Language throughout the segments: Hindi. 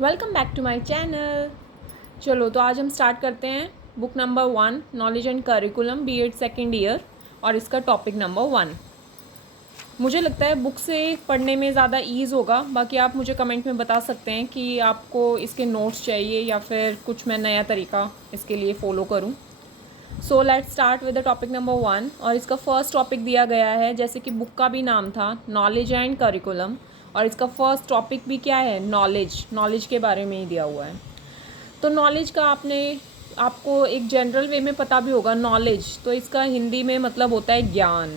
Welcome back to my channel. चलो तो आज हम स्टार्ट करते हैं book number 1 knowledge and curriculum B.Ed second year और इसका टॉपिक नंबर 1। मुझे लगता है बुक से पढ़ने में ज़्यादा ईज़ होगा। बाकी आप मुझे कमेंट में बता सकते हैं कि आपको इसके नोट्स चाहिए या फिर कुछ मैं नया तरीका इसके लिए फ़ॉलो करूँ। So let's start with the topic number 1 और इसका फर्स्ट टॉपिक दिया गया है जैसे कि बुक का भी नाम था नॉलेज एंड करिकुलम और इसका फर्स्ट टॉपिक भी क्या है नॉलेज के बारे में ही दिया हुआ है। तो नॉलेज का आपको एक जनरल वे में पता भी होगा। नॉलेज तो इसका हिंदी में मतलब होता है ज्ञान।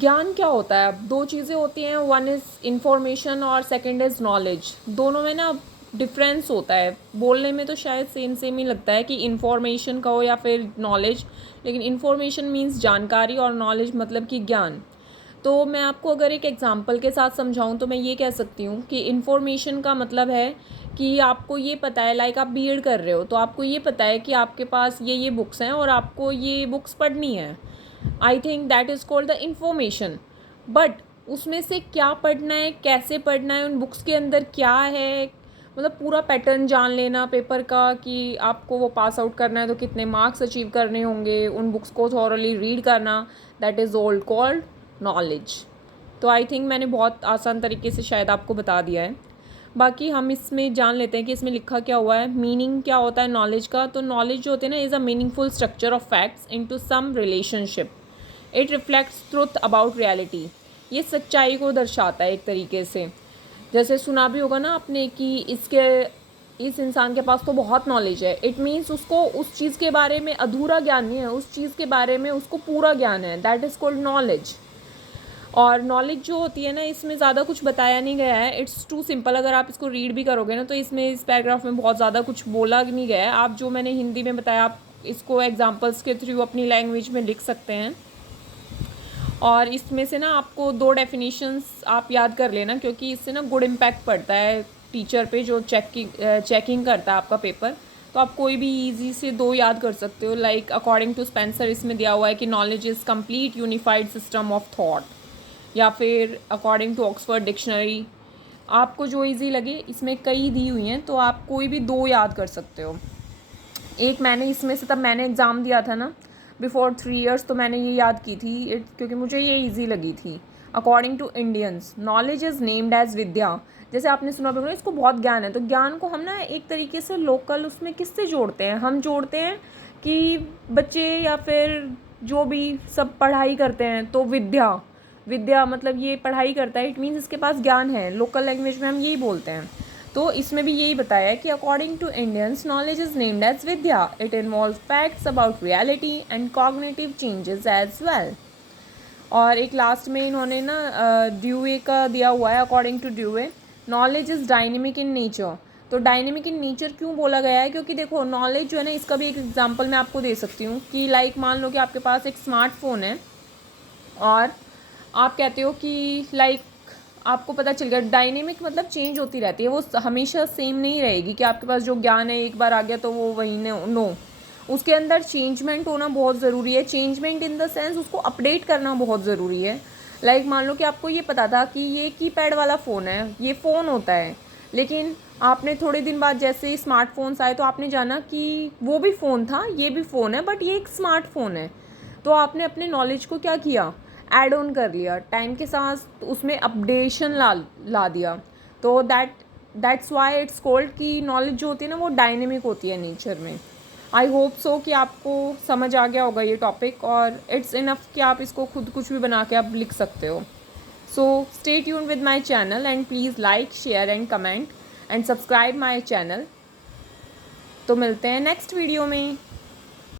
ज्ञान क्या होता है? अब दो चीज़ें होती हैं, वन इज़ इंफॉर्मेशन और सेकंड इज़ नॉलेज। दोनों में ना डिफरेंस होता है। बोलने में तो शायद सेम ही लगता है कि इंफॉर्मेशन कहो या फिर नॉलेज, लेकिन इंफॉर्मेशन मीन्स जानकारी और नॉलेज मतलब कि ज्ञान। तो मैं आपको अगर एक एग्जांपल के साथ समझाऊं तो मैं ये कह सकती हूँ कि इन्फॉर्मेशन का मतलब है कि आपको ये पता है, लाइक आप B.Ed कर रहे हो तो आपको ये पता है कि आपके पास ये बुक्स हैं और आपको ये बुक्स पढ़नी है। I think that is called the information. But उसमें से क्या पढ़ना है, कैसे पढ़ना है, उन बुक्स के अंदर क्या है, मतलब पूरा पैटर्न जान लेना पेपर का कि आपको वो पास आउट करना है तो कितने मार्क्स अचीव करने होंगे, उन बुक्स को थॉरली रीड करना, that is all called knowledge. तो आई थिंक मैंने बहुत आसान तरीके से शायद आपको बता दिया है। बाकी हम इसमें जान लेते हैं कि इसमें लिखा क्या हुआ है, मीनिंग क्या होता है नॉलेज का। तो नॉलेज जो होते हैं ना is a meaningful structure of facts into some relationship. It reflects truth about reality. ये सच्चाई को दर्शाता है एक तरीके से। जैसे सुना भी होगा ना आपने कि इस इंसान के पास तो बहुत नॉलेज है। इट मीन्स उसको उस चीज़ के बारे में अधूरा ज्ञान नहीं है, उस चीज़ के बारे में उसको पूरा ज्ञान है। That is called knowledge. और नॉलेज जो होती है ना इसमें ज़्यादा कुछ बताया नहीं गया है, इट्स टू सिंपल। अगर आप इसको रीड भी करोगे ना तो इसमें इस पैराग्राफ में बहुत ज़्यादा कुछ बोला नहीं गया है। आप जो मैंने हिंदी में बताया आप इसको एग्जाम्पल्स के थ्रू अपनी लैंग्वेज में लिख सकते हैं। और इसमें से ना आपको 2 डेफिनेशंस आप याद कर लेना, क्योंकि इससे ना गुड इम्पैक्ट पड़ता है टीचर पे जो चेकिंग करता है आपका पेपर। तो आप कोई भी इजी से 2 याद कर सकते हो। लाइक अकॉर्डिंग टू स्पेंसर इसमें दिया हुआ है कि knowledge is complete unified system of thought, या फिर अकॉर्डिंग टू ऑक्सफोर्ड डिक्शनरी। आपको जो इजी लगे, इसमें कई दी हुई हैं तो आप कोई भी 2 याद कर सकते हो। एक मैंने इसमें से, तब मैंने एग्ज़ाम दिया था ना बिफोर 3 इयर्स, तो मैंने ये याद की थी क्योंकि मुझे ये इजी लगी थी। According to Indians knowledge is named as विद्या। जैसे आपने सुना भी होगा इसको बहुत ज्ञान है, तो ज्ञान को हम ना एक तरीके से लोकल उसमें किससे जोड़ते हैं, हम जोड़ते हैं कि बच्चे या फिर जो भी सब पढ़ाई करते हैं तो विद्या मतलब ये पढ़ाई करता है, इट मीन्स इसके पास ज्ञान है। लोकल लैंग्वेज में हम यही बोलते हैं। तो इसमें भी यही बताया है कि according to Indians knowledge is named as vidya. It involve facts about reality and cognitive changes as well. और एक लास्ट में इन्होंने ना ड्यूए का दिया हुआ है। According to Dewey knowledge is dynamic in nature. तो डायनेमिक इन नेचर क्यों बोला गया है? क्योंकि देखो नॉलेज जो है ना, इसका भी एक एग्जांपल मैं आपको दे सकती हूँ कि लाइक मान लो कि आपके पास एक स्मार्टफोन है और आप कहते हो कि लाइक आपको पता चल गया, डायनेमिक मतलब चेंज होती रहती है, वो हमेशा सेम नहीं रहेगी कि आपके पास जो ज्ञान है एक बार आ गया तो वो वही नो। उसके अंदर चेंजमेंट होना बहुत ज़रूरी है। चेंजमेंट इन द सेंस उसको अपडेट करना बहुत ज़रूरी है। लाइक मान लो कि आपको ये पता था कि ये कीपैड वाला फ़ोन है, ये फ़ोन होता है, लेकिन आपने थोड़े दिन बाद जैसे स्मार्टफोन्स आए तो आपने जाना कि वो भी फ़ोन था, ये भी फ़ोन है, बट ये एक स्मार्टफोन है। तो आपने अपने नॉलेज को क्या किया, ऐड ऑन कर लिया, टाइम के साथ उसमें अपडेशन ला दिया। तो दैट्स वाई इट्स कॉल्ड कि नॉलेज जो होती है ना वो डायनेमिक होती है नेचर में। आई होप सो कि आपको समझ आ गया होगा ये टॉपिक, और इट्स इनफ कि आप इसको खुद कुछ भी बना के आप लिख सकते हो। So stay tune with my channel and please like share and comment and subscribe my channel. तो मिलते हैं नेक्स्ट वीडियो में।